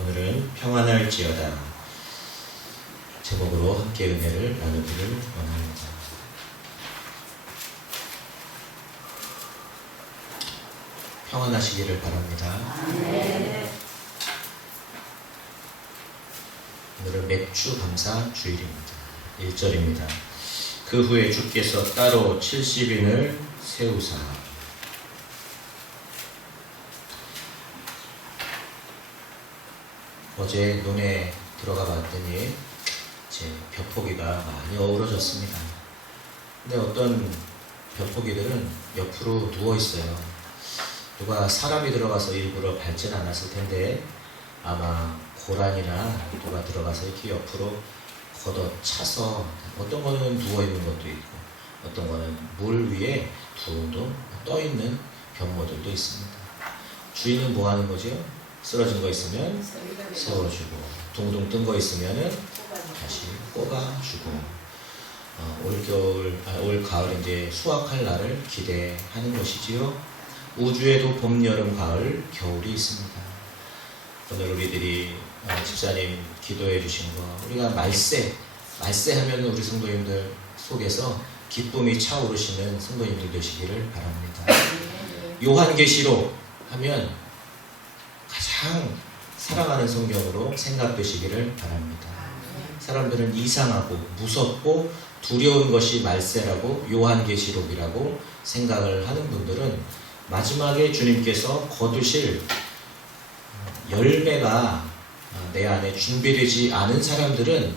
오늘은 평안할지어다 제목으로 함께 은혜를 나누기를 원합니다. 평안하시기를 바랍니다. 오늘은 맥주 감사 주일입니다. 1절입니다. 그 후에 주께서 따로 70인을 세우사. 어제 논에 들어가 봤더니 제 벼포기가 많이 어우러졌습니다. 근데 어떤 벼포기들은 옆으로 누워 있어요. 누가 사람이 들어가서 일부러 밟진 않았을 텐데 아마 고란이나 누가 들어가서 이렇게 옆으로 걷어차서, 어떤 거는 누워 있는 것도 있고 어떤 거는 물 위에 둥둥 떠 있는 벼모들도 있습니다. 주인은 뭐 하는 거죠? 쓰러진 거 있으면 세워주고, 둥둥 뜬 거 있으면 다시 꼽아주고, 올 가을 이제 수확할 날을 기대하는 것이지요. 우주에도 봄, 여름, 가을, 겨울이 있습니다. 오늘 우리들이 집사님 기도해 주신 거, 우리가 말세 하면 우리 성도님들 속에서 기쁨이 차오르시는 성도님들 되시기를 바랍니다. 요한계시록 하면 가장 사랑하는 성경으로 생각되시기를 바랍니다. 사람들은 이상하고 무섭고 두려운 것이 말세라고 요한계시록이라고 생각을 하는 분들은 마지막에 주님께서 거두실 열매가 내 안에 준비되지 않은 사람들은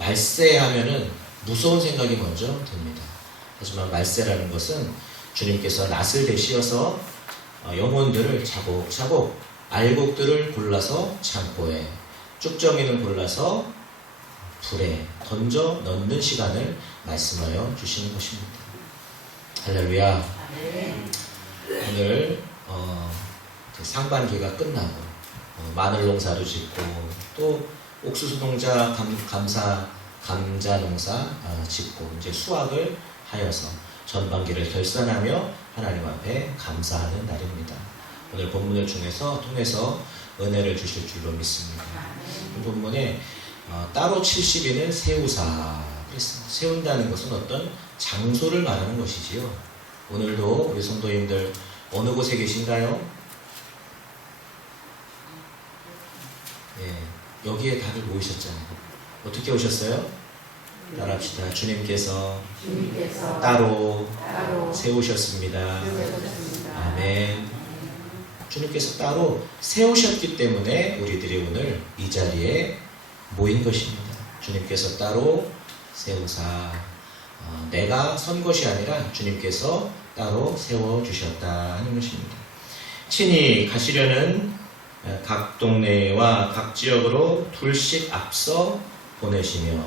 말세 하면은 무서운 생각이 먼저 듭니다. 하지만 말세라는 것은 주님께서 낫을 대시어서 영혼들을 차곡차곡 알곡들을 골라서 창고에, 쭉정이는 골라서 불에 던져 넣는 시간을 말씀하여 주시는 것입니다. 할렐루야. 오늘 상반기가 끝나고 마늘 농사도 짓고 또 옥수수 농사, 감자 농사 짓고 이제 수확을 하여서 전반기를 결산하며 하나님 앞에 감사하는 날입니다. 오늘 본문을 통해서 은혜를 주실 줄로 믿습니다. 이 본문에 따로 70인을 세우사 그랬습니다. 세운다는 것은 어떤 장소를 말하는 것이지요. 오늘도 우리 성도님들 어느 곳에 계신가요? 예, 여기에 다들 모이셨잖아요. 어떻게 오셨어요? 따라합시다. 주님께서 따로 세우셨습니다. 아멘. 주님께서 따로 세우셨기 때문에 우리들이 오늘 이 자리에 모인 것입니다. 주님께서 따로 세우사, 내가 선 것이 아니라 주님께서 따로 세워주셨다 하는 것입니다. 친히 가시려는 각 동네와 각 지역으로 둘씩 앞서 보내시며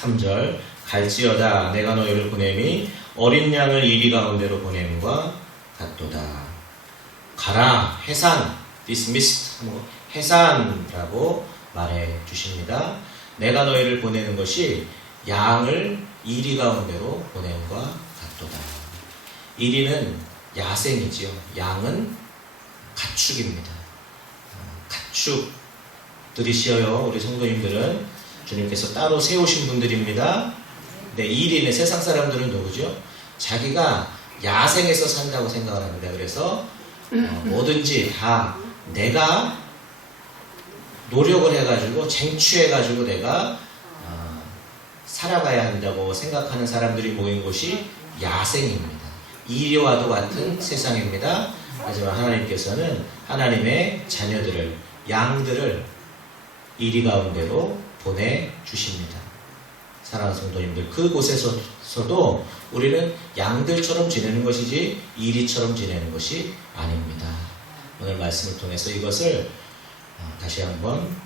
3절 갈지어다 내가 너희를 보냄이 어린 양을 이리 가운데로 보냄과 같도다. 가라 해산 dismissed 해산라고 말해 주십니다. 내가 너희를 보내는 것이 양을 이리 가운데로 보냄과 같도다. 이리는 야생이지요. 양은 가축입니다. 가축들이시여요. 우리 성도님들은 주님께서 따로 세우신 분들입니다. 네, 이리는 세상 사람들은 누구죠? 자기가 야생에서 산다고 생각을 합니다. 그래서 뭐든지 다 내가 노력을 해가지고 쟁취해가지고 내가 살아가야 한다고 생각하는 사람들이 모인 곳이 야생입니다. 이리와도 같은 세상입니다. 하지만 하나님께서는 하나님의 자녀들을, 양들을 이리 가운데로 보내주십니다. 사랑하는 성도님들, 그곳에서도 우리는 양들처럼 지내는 것이지 이리처럼 지내는 것이 아닙니다. 오늘 말씀을 통해서 이것을 다시 한번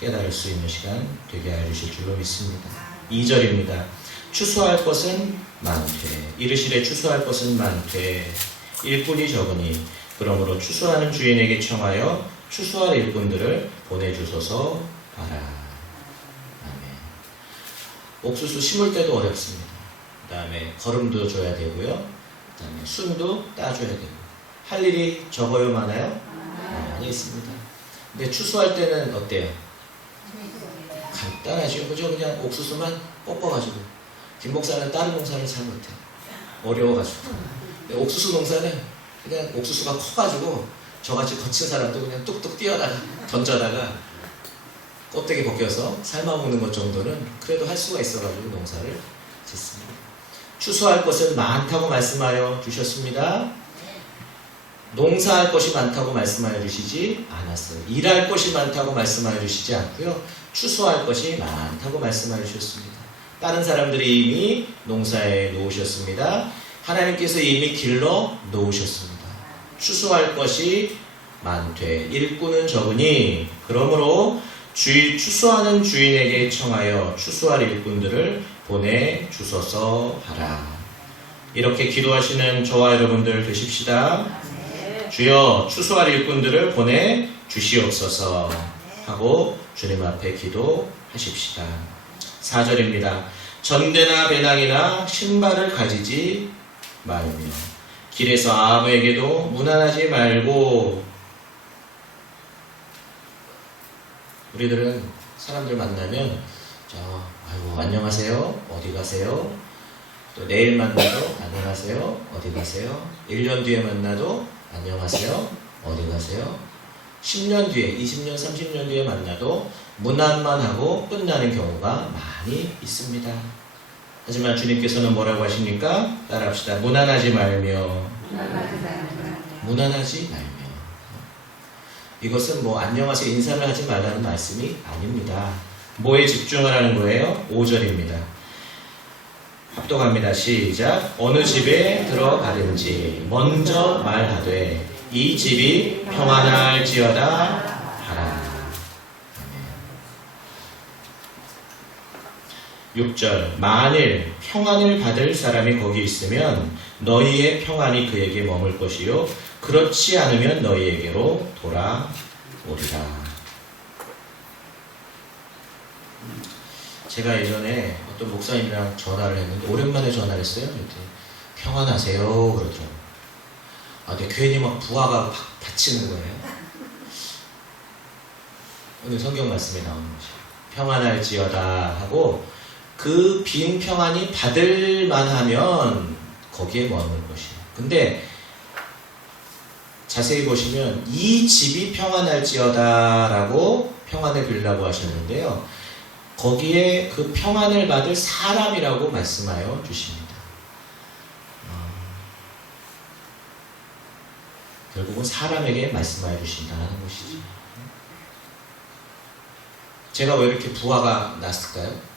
깨달을 수 있는 시간 되게 하여 주실 줄로 믿습니다. 2절입니다. 추수할 것은 많되 이르시되 추수할 것은 많되 일꾼이 적으니 그러므로 추수하는 주인에게 청하여 추수할 일꾼들을 보내주소서 하라. 옥수수 심을 때도 어렵습니다. 그 다음에 거름도 줘야 되고요. 그 다음에 순도 따줘야 되고. 할 일이 적어요, 많아요? 있습니다. 근데 추수할 때는 어때요? 간단하죠. 그죠? 그냥 옥수수만 꺾어가지고. 김 목사는 다른 농사를 잘 못해. 어려워가지고. 근데 옥수수 농사는 그냥 옥수수가 커가지고 저같이 거친 사람도 그냥 뚝뚝 뛰어다가 던져다가 껍데기 벗겨서 삶아먹는 것 정도는 그래도 할 수가 있어가지고 농사를 짓습니다. 추수할 것은 많다고 말씀하여 주셨습니다. 농사할 것이 많다고 말씀하여 주시지 않았어요. 일할 것이 많다고 말씀하여 주시지 않고요. 추수할 것이 많다고 말씀하여 주셨습니다. 다른 사람들이 이미 농사에 놓으셨습니다. 하나님께서 이미 길러 놓으셨습니다. 추수할 것이 많되 일꾼은 적으니 그러므로 추수하는 주인에게 청하여 추수할 일꾼들을 보내주소서 하라. 이렇게 기도하시는 저와 여러분들 되십시다. 주여 추수할 일꾼들을 보내주시옵소서 하고 주님 앞에 기도하십시다. 4절입니다. 전대나 배낭이나 신발을 가지지 말며 길에서 아무에게도 무난하지 말고. 우리들은 사람들 만나면 아이고 안녕하세요 어디 가세요, 또 내일 만나도 안녕하세요 어디 가세요, 1년 뒤에 만나도 안녕하세요 어디 가세요, 10년 뒤에 20년 30년 뒤에 만나도 무난만 하고 끝나는 경우가 많이 있습니다. 하지만 주님께서는 뭐라고 하십니까? 따라합시다. 무난하지 말며. 무난하지 말며. 이것은 뭐 안녕하세요 인사를 하지 말라는 말씀이 아닙니다. 뭐에 집중하라는 거예요? 5절입니다. 합독합니다. 시작. 어느 집에 들어가든지 먼저 말하되 이 집이 평안할지어다 하라. 6절. 만일 평안을 받을 사람이 거기 있으면 너희의 평안이 그에게 머물 것이요 그렇지 않으면 너희에게로 돌아오리라. 제가 예전에 어떤 목사님이랑 전화를 했는데 오랜만에 전화를 했어요. 평안하세요 그러더라고요. 근데 괜히 막 부하가 막 다치는 거예요. 오늘 성경 말씀에 나오는 거죠. 평안할지어다 하고 그 빈 평안이 받을 만하면 거기에 머물 것이에요. 근데 자세히 보시면 이 집이 평안할지어다 라고 평안을 빌라고 하셨는데요. 거기에 그 평안을 받을 사람이라고 말씀하여 주십니다. 결국은 사람에게 말씀하여 주신다는 것이죠. 제가 왜 이렇게 부하가 났을까요?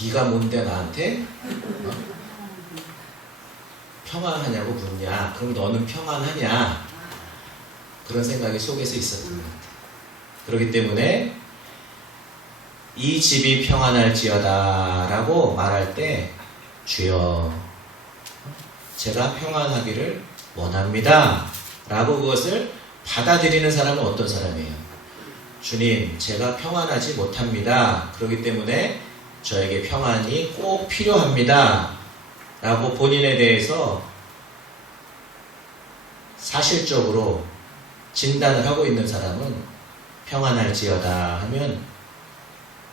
네가 뭔데 나한테 평안하냐고 묻냐? 그럼 너는 평안하냐? 그런 생각이 속에서 있었던 것 같아요. 그렇기 때문에 이 집이 평안할지어다 라고 말할 때 주여 제가 평안하기를 원합니다 라고 그것을 받아들이는 사람은 어떤 사람이에요? 주님 제가 평안하지 못합니다. 그렇기 때문에 저에게 평안이 꼭 필요합니다 라고 본인에 대해서 사실적으로 진단을 하고 있는 사람은 평안할지어다 하면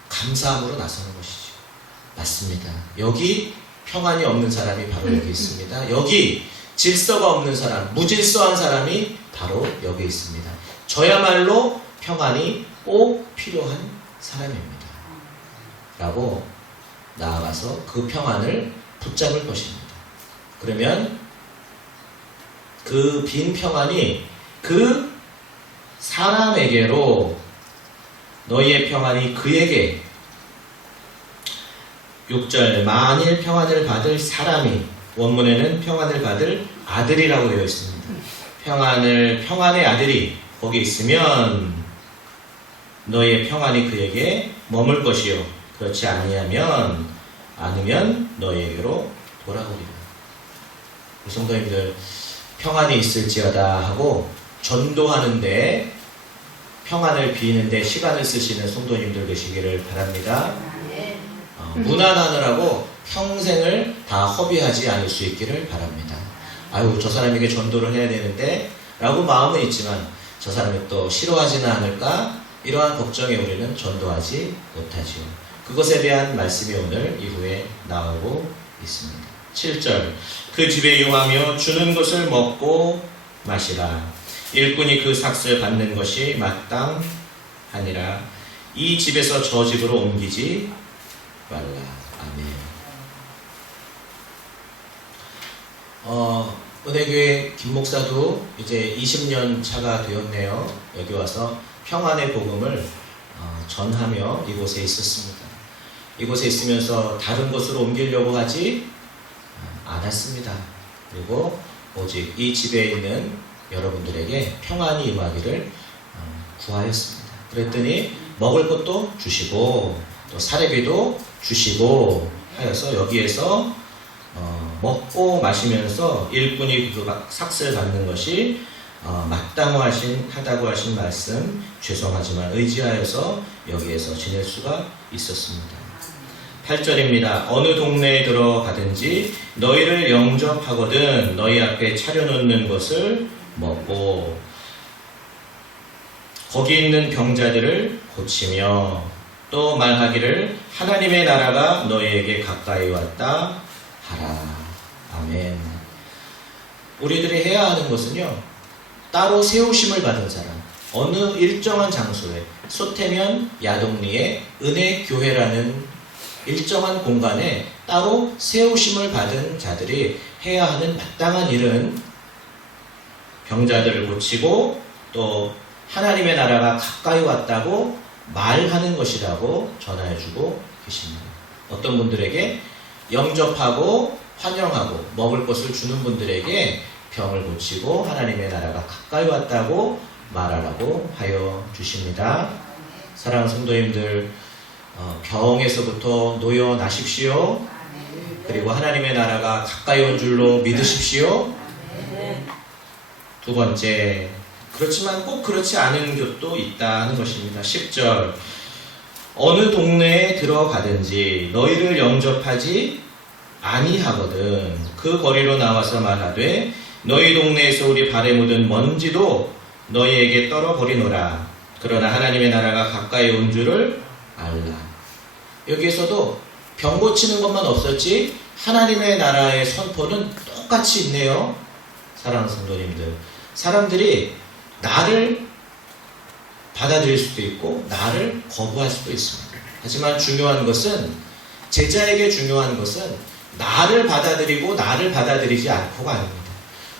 감사함으로 나서는 것이죠. 맞습니다. 여기 평안이 없는 사람이 바로 여기 있습니다. 여기 질서가 없는 사람, 무질서한 사람이 바로 여기 있습니다. 저야말로 평안이 꼭 필요한 사람입니다. 라고 나아가서 그 평안을 붙잡을 것입니다. 그러면 그 빈 평안이 그 사람에게로 너희의 평안이 그에게 6절 만일 평안을 받을 사람이 원문에는 평안을 받을 아들이라고 되어 있습니다. 평안의 아들이 거기 있으면 너희의 평안이 그에게 머물 것이요 그렇지 않으면 너희에게로 돌아오리라. 성도님들 평안이 있을지어다 하고 전도하는데 평안을 비는데 시간을 쓰시는 성도님들 되시기를 바랍니다. 무난하느라고 평생을 다 허비하지 않을 수 있기를 바랍니다. 아유, 저 사람에게 전도를 해야 되는데 라고 마음은 있지만 저 사람이 또 싫어하지는 않을까? 이러한 걱정에 우리는 전도하지 못하지요. 그것에 대한 말씀이 오늘 이후에 나오고 있습니다. 7절, 그 집에 이용하며 주는 것을 먹고 마시라. 일꾼이 그 삭슬 받는 것이 마땅하니라. 이 집에서 저 집으로 옮기지 말라. 아멘. 은혜교회 김목사도 이제 20년 차가 되었네요. 여기 와서 평안의 복음을 전하며 이곳에 있었습니다. 이곳에 있으면서 다른 곳으로 옮기려고 하지 않았습니다. 그리고 오직 이 집에 있는 여러분들에게 평안이 임하기를 구하였습니다. 그랬더니 먹을 것도 주시고 또 사례비도 주시고 하여서 여기에서 먹고 마시면서 일꾼이 그 삭슬 받는 것이 마땅하다고 하신 말씀, 죄송하지만 의지하여서 여기에서 지낼 수가 있었습니다. 8절입니다. 어느 동네에 들어가든지 너희를 영접하거든 너희 앞에 차려놓는 것을 먹고 거기 있는 병자들을 고치며 또 말하기를 하나님의 나라가 너희에게 가까이 왔다 하라. 아멘. 우리들이 해야 하는 것은요, 따로 세우심을 받은 사람, 어느 일정한 장소에, 소태면 야동리에 은혜교회라는 일정한 공간에 따로 세우심을 받은 자들이 해야 하는 마땅한 일은 병자들을 고치고 또 하나님의 나라가 가까이 왔다고 말하는 것이라고 전하여주고 계십니다. 어떤 분들에게 영접하고 환영하고 먹을 것을 주는 분들에게 병을 고치고 하나님의 나라가 가까이 왔다고 말하라고 하여 주십니다. 사랑하는 성도님들, 병에서부터 놓여나십시오. 그리고 하나님의 나라가 가까이 온 줄로 믿으십시오. 두 번째, 그렇지만 꼭 그렇지 않은 것도 있다는 것입니다. 10절, 어느 동네에 들어가든지 너희를 영접하지 아니하거든 그 거리로 나와서 말하되 너희 동네에서 우리 발에 묻은 먼지도 너희에게 떨어버리노라. 그러나 하나님의 나라가 가까이 온 줄을 알라. 여기에서도 병 고치는 것만 없었지 하나님의 나라의 선포는 똑같이 있네요. 사랑하는 성도님들, 사람들이 나를 받아들일 수도 있고 나를 거부할 수도 있습니다. 하지만 중요한 것은, 제자에게 중요한 것은 나를 받아들이고 나를 받아들이지 않고가 아닙니다.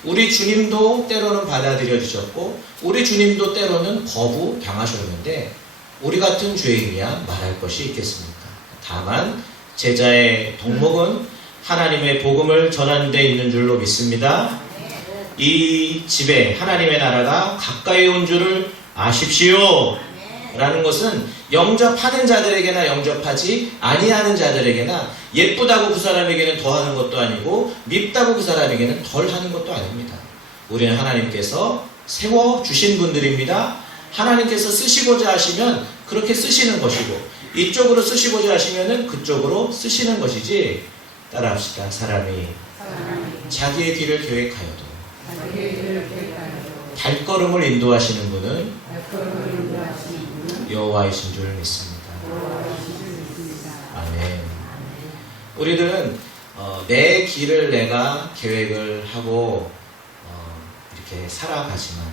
우리 주님도 때로는 받아들여 주셨고 우리 주님도 때로는 거부당하셨는데 우리 같은 죄인이야 말할 것이 있겠습니까? 다만 제자의 덕목은 하나님의 복음을 전하는 데 있는 줄로 믿습니다. 이 집에 하나님의 나라가 가까이 온 줄을 아십시오 라는 것은 영접하는 자들에게나 영접하지 아니하는 자들에게나 예쁘다고 그 사람에게는 더하는 것도 아니고 밉다고 그 사람에게는 덜하는 것도 아닙니다. 우리는 하나님께서 세워주신 분들입니다. 하나님께서 쓰시고자 하시면 그렇게 쓰시는 것이고 이쪽으로 쓰시고자 하시면 그쪽으로 쓰시는 것이지, 따라합시다. 사람이 자기의 길을 계획하여도 발걸음을 인도하시는 분은 여호와이신 줄 믿습니다. 아멘. 우리들은 내 길을 내가 계획을 하고 이렇게 살아가지만,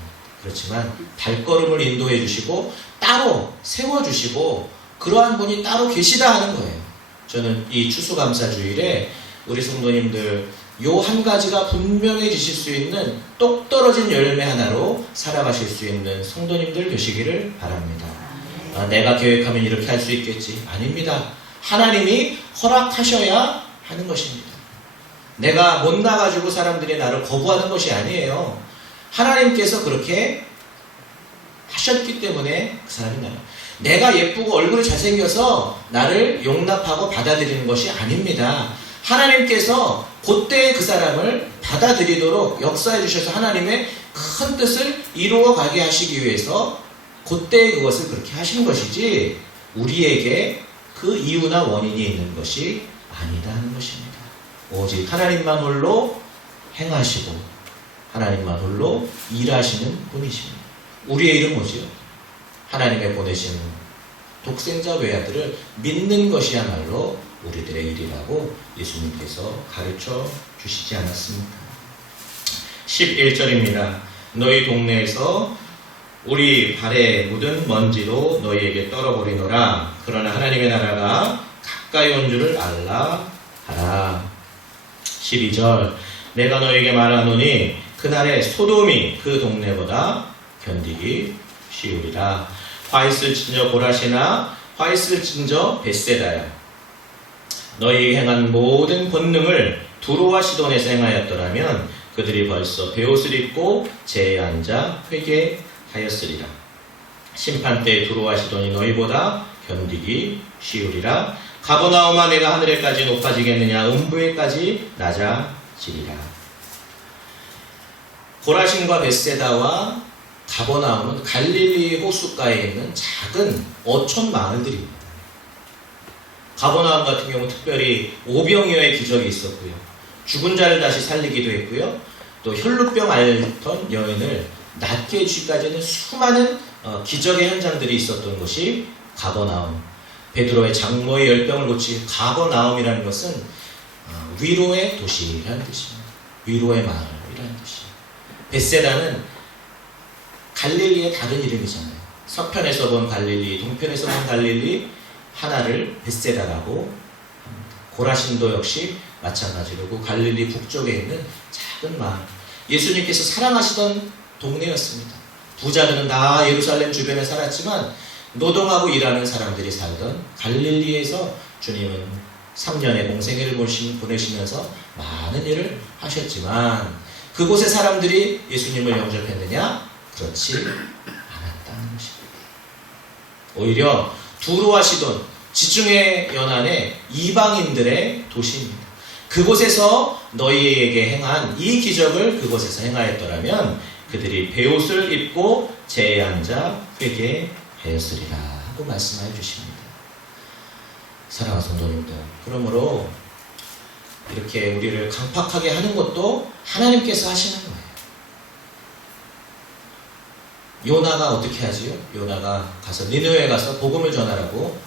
그렇지만 발걸음을 인도해 주시고 따로 세워주시고 그러한 분이 따로 계시다 하는 거예요. 저는 이 추수감사주일에 우리 성도님들 요 한 가지가 분명해지실 수 있는 똑 떨어진 열매 하나로 살아가실 수 있는 성도님들 되시기를 바랍니다. 내가 계획하면 이렇게 할 수 있겠지. 아닙니다. 하나님이 허락하셔야 하는 것입니다. 내가 못 나가지고 사람들이 나를 거부하는 것이 아니에요. 하나님께서 그렇게 하셨기 때문에 그 사람이 나요. 내가 예쁘고 얼굴이 잘생겨서 나를 용납하고 받아들이는 것이 아닙니다. 하나님께서 그때 그 사람을 받아들이도록 역사해 주셔서 하나님의 큰 뜻을 이루어 가게 하시기 위해서 그때 그것을 그렇게 하신 것이지 우리에게 그 이유나 원인이 있는 것이 아니다 하는 것입니다. 오직 하나님만 홀로 행하시고 하나님만 홀로 일하시는 분이십니다. 우리의 일은 뭐지요? 하나님의 보내신 독생자 외아들을 믿는 것이야말로 우리들의 일이라고 예수님께서 가르쳐 주시지 않았습니까? 11절입니다. 너희 동네에서 우리 발에 묻은 먼지도 너희에게 떨어버리노라. 그러나 하나님의 나라가 가까이 온 줄을 알라 하라. 12절 내가 너희에게 말하노니 그날에 소돔이 그 동네보다 견디기 쉬우리라. 화 있을진저 고라시나 화 있을진저 벳세다야. 너희에게 행한 모든 권능을 두로와 시돈에서 행하였더라면 그들이 벌써 베옷을 입고 제에 앉아 회개하였으리라. 심판 때에 두로와 시돈이 너희보다 견디기 쉬우리라. 가버나움아 내가 하늘에까지 높아지겠느냐 음부에까지 낮아지리라. 고라신과 벳세다와 가버나움은 갈릴리 호숫가에 있는 작은 어촌 마을들입니다. 가버나움 같은 경우는 특별히 오병이어의 기적이 있었고요. 죽은 자를 다시 살리기도 했고요. 또 혈루병 앓던 여인을 낫게 해주기까지는 수많은 기적의 현장들이 있었던 곳이 가버나움. 베드로의 장모의 열병을 고친 가버나움이라는 것은 위로의 도시라는 뜻입니다. 위로의 마을이라는 뜻이에요. 벳세다는 갈릴리의 다른 이름이잖아요. 서편에서 본 갈릴리, 동편에서 본 갈릴리 하나를 벳세다라고 합니다. 고라신도 역시 마찬가지로 갈릴리 북쪽에 있는 작은 마을. 예수님께서 사랑하시던 동네였습니다. 부자들은 다 예루살렘 주변에 살았지만 노동하고 일하는 사람들이 살던 갈릴리에서 주님은 3년의 공생애를 보내시면서 많은 일을 하셨지만 그곳의 사람들이 예수님을 영접했느냐? 그렇지 않았다는 것입니다. 오히려 두로와 시돈, 지중해 연안의 이방인들의 도시입니다. 그곳에서 너희에게 행한 이 기적을 그곳에서 행하였더라면 그들이 베옷을 입고 제에 앉아 회개하였으리라 하고 말씀하여 주십니다. 사랑하는 성도님들, 그러므로 이렇게 우리를 강팍하게 하는 것도 하나님께서 하시는 거예요. 요나가 어떻게 하지요? 요나가 가서 니느웨에 가서 복음을 전하라고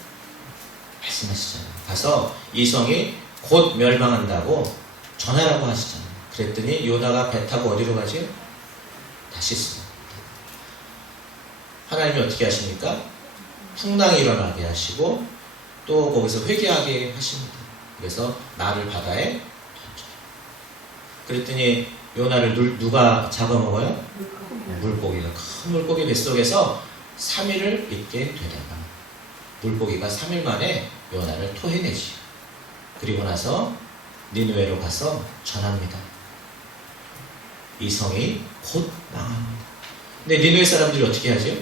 말씀하시잖아요. 가서 이 성이 곧 멸망한다고 전하라고 하시잖아요. 그랬더니 요나가 배 타고 어디로 가지요? 다시스. 하나님이 어떻게 하십니까? 풍랑이 일어나게 하시고 또 거기서 회개하게 하십니다. 그래서 나를 바다에 던져요. 그랬더니 요나를 누가 잡아먹어요? 물고기가, 큰 물고기 뱃속에서 3일을 있게 되다가 물고기가 3일 만에 요나를 토해내지. 그리고 나서 니느웨로 가서 전합니다. 이 성이 곧 망합니다. 근데 니느웨 사람들이 어떻게 하죠?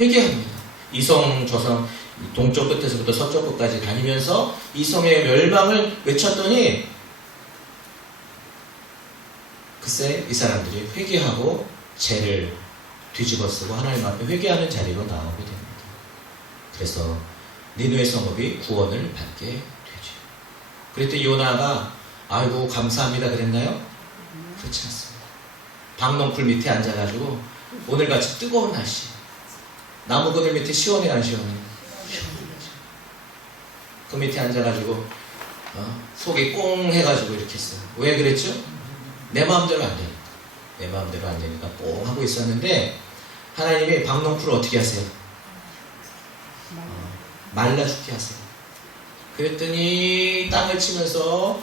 회개합니다. 이 성, 저 성, 동쪽 끝에서부터 서쪽 끝까지 다니면서 이 성의 멸망을 외쳤더니 글쎄 이 사람들이 회개하고 죄를 뒤집어쓰고 하나님 앞에 회개하는 자리로 나오게 됩니다. 그래서 니느웨 성읍이 구원을 받게 되죠. 그랬더니 요나가 아이고 감사합니다 그랬나요? 그렇지 않습니다. 박농풀 밑에 앉아가지고 오늘같이 뜨거운 날씨 나무 그늘 밑에 시원해 안 시원해? 시원하죠. 그 밑에 앉아가지고 속이 꽁 해가지고 이렇게 했어요. 왜 그랬죠? 내 마음대로 안 되니까. 내 마음대로 안 되니까 꽁 하고 있었는데 하나님이 박농풀을 어떻게 하세요? 말라 죽게 하세요. 그랬더니 땅을 치면서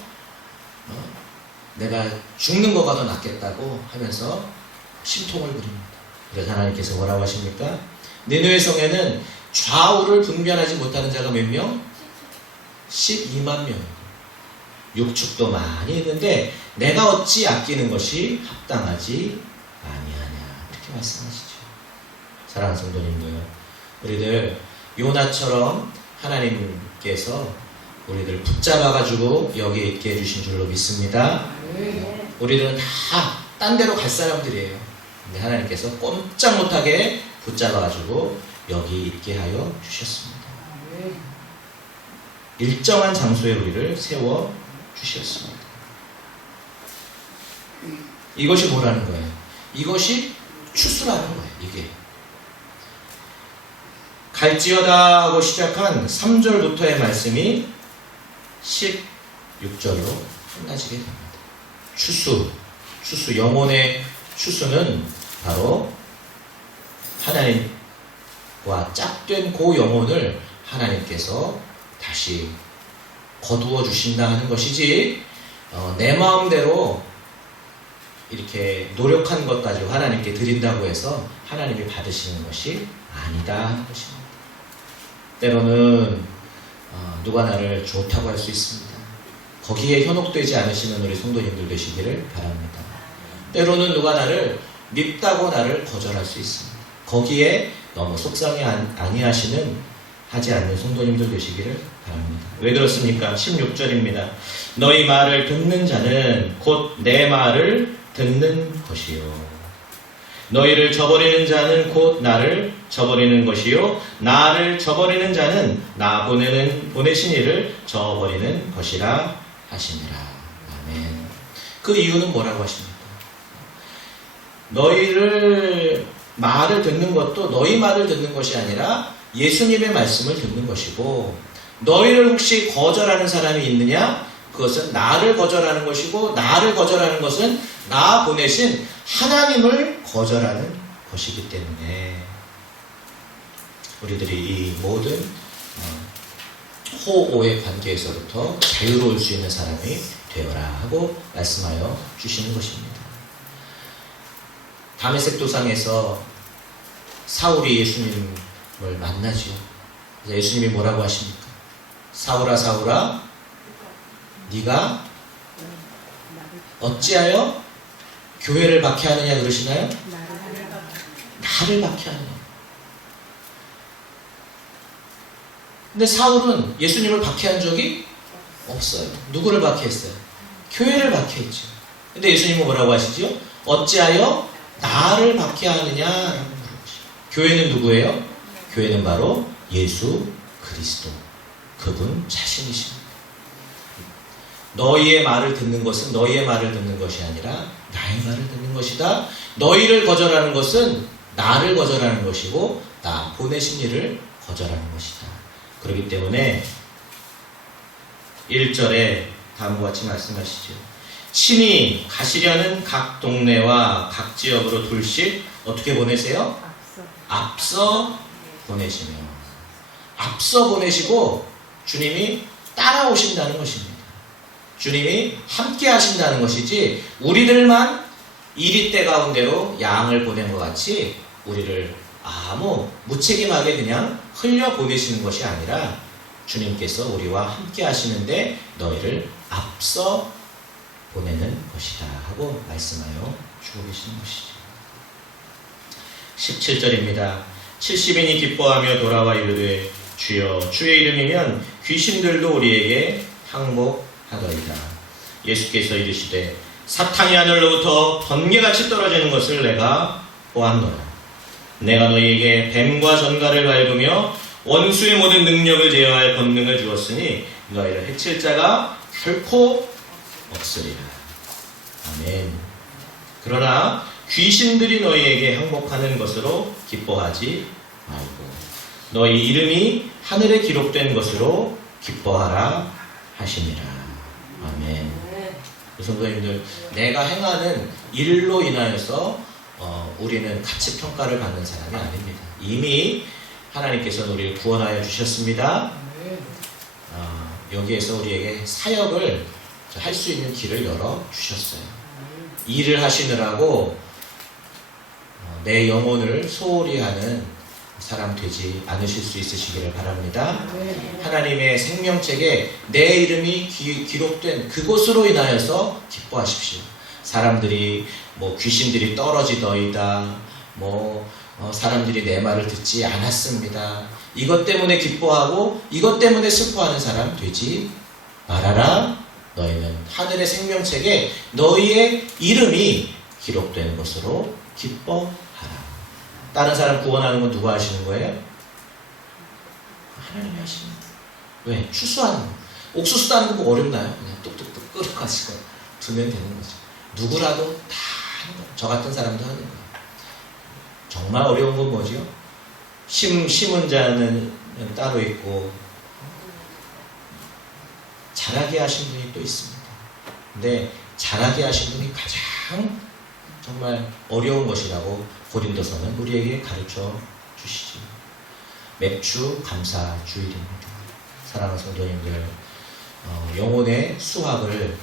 내가 죽는 거가 더 낫겠다고 하면서 심통을 부립니다. 그래서 하나님께서 뭐라고 하십니까? 니느웨 성에는 좌우를 분별하지 못하는 자가 몇 명? 12만 명. 육축도 많이 있는데 내가 어찌 아끼는 것이 합당하지 아니하냐 이렇게 말씀하시죠. 사랑하는 성도님들, 우리들 요나처럼 하나님께서 우리들 붙잡아가지고 여기에 있게 해주신 줄로 믿습니다. 우리들은 다 딴 데로 갈 사람들이에요. 근데 하나님께서 꼼짝 못하게 붙잡아가지고 여기 있게 하여 주셨습니다. 일정한 장소에 우리를 세워 주셨습니다. 이것이 뭐라는 거예요? 이것이 추수라는 거예요. 이게 갈지어다 하고 시작한 3절부터의 말씀이 16절로 끝나지게 됩니다. 추수, 영혼의 추수는 바로 하나님과 짝된 그 영혼을 하나님께서 다시 거두어 주신다 하는 것이지, 내 마음대로 이렇게 노력한 것 가지고 하나님께 드린다고 해서 하나님이 받으시는 것이 아니다 하는 것입니다. 때로는 누가 나를 좋다고 할 수 있습니다. 거기에 현혹되지 않으시는 우리 성도님들 되시기를 바랍니다. 때로는 누가 나를 밉다고 나를 거절할 수 있습니다. 거기에 너무 속상해 하지 않는 성도님들 되시기를 바랍니다. 왜 그렇습니까? 16절입니다. 너희 말을 듣는 자는 곧 내 말을 듣는 것이요, 너희를 저버리는 자는 곧 나를 저버리는 것이요, 나를 저버리는 자는 나 보내신 이를 저버리는 것이라 하시니라. 아멘. 그 이유는 뭐라고 하십니까? 너희를 말을 듣는 것도 너희 말을 듣는 것이 아니라 예수님의 말씀을 듣는 것이고, 너희를 혹시 거절하는 사람이 있느냐? 그것은 나를 거절하는 것이고, 나를 거절하는 것은 나 보내신 하나님을 거절하는 것이기 때문에 우리들이 이 모든 호오의 관계에서부터 자유로울 수 있는 사람이 되어라 하고 말씀하여 주시는 것입니다. 다메섹 도상에서 사울이 예수님을 만나지요. 그래서 예수님이 뭐라고 하십니까? 사울아 사울아, 네가 어찌하여 교회를 박해하느냐 그러시나요? 나를 박해하느냐. 근데 사울은 예수님을 박해한 적이 없어요. 누구를 박해했어요? 교회를 박해했죠. 근데 예수님은 뭐라고 하시죠? 어찌하여 나를 박해하느냐라고 물어보시죠. 교회는 누구예요? 교회는 바로 예수 그리스도, 그분 자신이십니다. 너희의 말을 듣는 것은 너희의 말을 듣는 것이 아니라 나의 말을 듣는 것이다. 너희를 거절하는 것은 나를 거절하는 것이고, 나 보내신 이를 거절하는 것이다. 그렇기 때문에 1절에 다음과 같이 말씀하시죠. 친히 가시려는 각 동네와 각 지역으로 둘씩 어떻게 보내세요? 앞서 보내시며. 앞서 보내시고 주님이 따라오신다는 것입니다. 주님이 함께 하신다는 것이지, 우리들만 이리때 가운데로 양을 보낸 것 같이 우리를 아무 무책임하게 그냥 흘려 보내시는 것이 아니라, 주님께서 우리와 함께 하시는데 너희를 앞서 보내는 것이다 하고 말씀하여 주고 계시는 것이죠. 17절입니다. 70인이 기뻐하며 돌아와 이르되 주여 주의 이름이면 귀신들도 우리에게 항복하더이다. 예수께서 이르시되 사탄이 하늘로부터 번개같이 떨어지는 것을 내가 보았노라. 내가 너희에게 뱀과 전갈을 밟으며 원수의 모든 능력을 제어할 권능을 주었으니 너희를 해칠 자가 결코 없으리라. 아멘. 그러나 귀신들이 너희에게 항복하는 것으로 기뻐하지 말고 너희 이름이 하늘에 기록된 것으로 기뻐하라 하시니라. 아멘. 성도님들, 내가 행하는 일로 인하여서 우리는 가치 평가를 받는 사람이 아닙니다. 이미 하나님께서는 우리를 구원하여 주셨습니다. 여기에서 우리에게 사역을 할 수 있는 길을 열어 주셨어요. 일을 하시느라고 내 영혼을 소홀히 하는 사람 되지 않으실 수 있으시기를 바랍니다. 하나님의 생명책에 내 이름이 기록된 그곳으로 인하여서 기뻐하십시오. 사람들이 귀신들이 떨어지더이다, 사람들이 내 말을 듣지 않았습니다, 이것 때문에 기뻐하고 이것 때문에 슬퍼하는 사람 되지 말아라. 너희는 하늘의 생명책에 너희의 이름이 기록되는 것으로 기뻐하라. 다른 사람 구원하는 건 누가 하시는 거예요? 하나님이 하시는 거예요. 왜? 추수하는 거. 옥수수 따는 거 어렵나요? 그냥 뚝뚝뚝 끓여가지고 두면 되는 거죠. 누구라도 다 저 같은 사람도 하는 거예요. 정말 어려운 건 뭐죠? 심은 자는 따로 있고 자라게 하신 분이 또 있습니다. 근데 자라게 하신 분이 가장 정말 어려운 것이라고 고린도서는 우리에게 가르쳐 주시지. 맥주 감사 주일입니다. 사랑하는 성도님들, 영혼의 수확을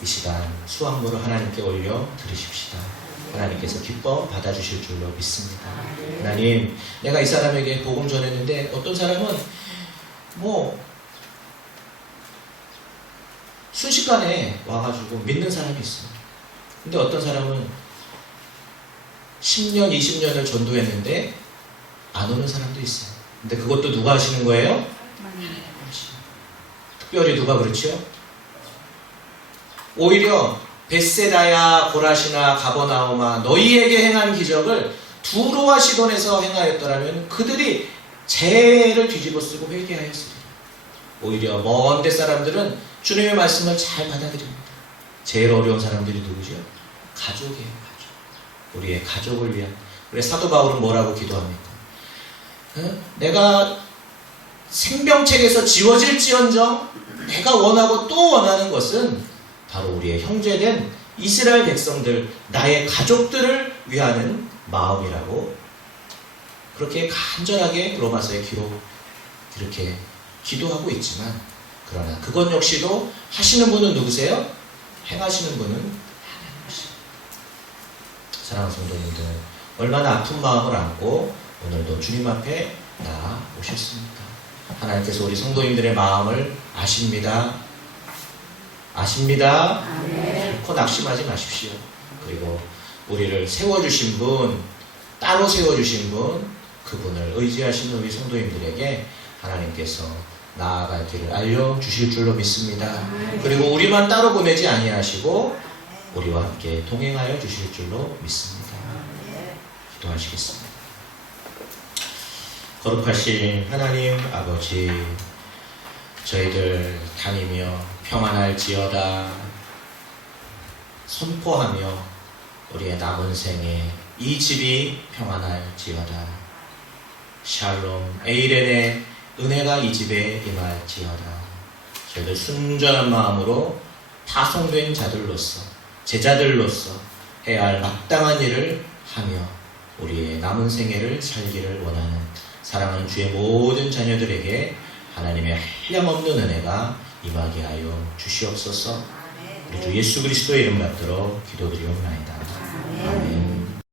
이 시간 수확물을 하나님께 올려 드리십시다. 하나님께서 기뻐 받아주실 줄로 믿습니다. 하나님, 내가 이 사람에게 복음 전했는데 어떤 사람은 순식간에 와가지고 믿는 사람이 있어요. 근데 어떤 사람은 10년, 20년을 전도했는데 안 오는 사람도 있어요. 근데 그것도 누가 하시는 거예요? 하나님 하시는. 특별히 누가 그렇죠? 오히려 벳세다야 고라시나 가버나움아 너희에게 행한 기적을 두로와 시돈에서 행하였더라면 그들이 죄를 뒤집어 쓰고 회개하였으리라. 오히려 먼 데 사람들은 주님의 말씀을 잘 받아들입니다. 제일 어려운 사람들이 누구죠? 가족이에요. 가족. 우리의 가족을 위한. 우리 사도 바울은 뭐라고 기도합니까? 내가 생명책에서 지워질지언정 내가 원하고 또 원하는 것은 바로 우리의 형제된 이스라엘 백성들, 나의 가족들을 위하는 마음이라고 그렇게 간절하게 로마서에 이렇게 기도하고 있지만, 그러나 그것 역시도 하시는 분은 누구세요? 행하시는 분은 하나님이십니다. 사랑하는 성도님들, 얼마나 아픈 마음을 안고 오늘도 주님 앞에 나오셨습니까? 하나님께서 우리 성도님들의 마음을 아십니다. 아십니다. 결코 낙심하지 마십시오. 그리고 우리를 세워주신 분, 따로 세워주신 분, 그분을 의지하시는 우리 성도님들에게 하나님께서 나아갈 길을 알려주실 줄로 믿습니다. 그리고 우리만 따로 보내지 아니하시고 우리와 함께 동행하여 주실 줄로 믿습니다. 기도하시겠습니다. 거룩하신 하나님 아버지, 저희들 다니며 평안할지어다 선포하며 우리의 남은 생에 이 집이 평안할지어다. 샬롬 에이렌의 은혜가 이 집에 임할지어다. 저희들 순전한 마음으로 파송된 자들로서, 제자들로서 해야 할 마땅한 일을 하며 우리의 남은 생애를 살기를 원하는 사랑하는 주의 모든 자녀들에게 하나님의 한량없는 은혜가 임하게 하여 주시옵소서. 우리 주 예수 그리스도의 이름 받들어 기도드리옵나이다. 아멘.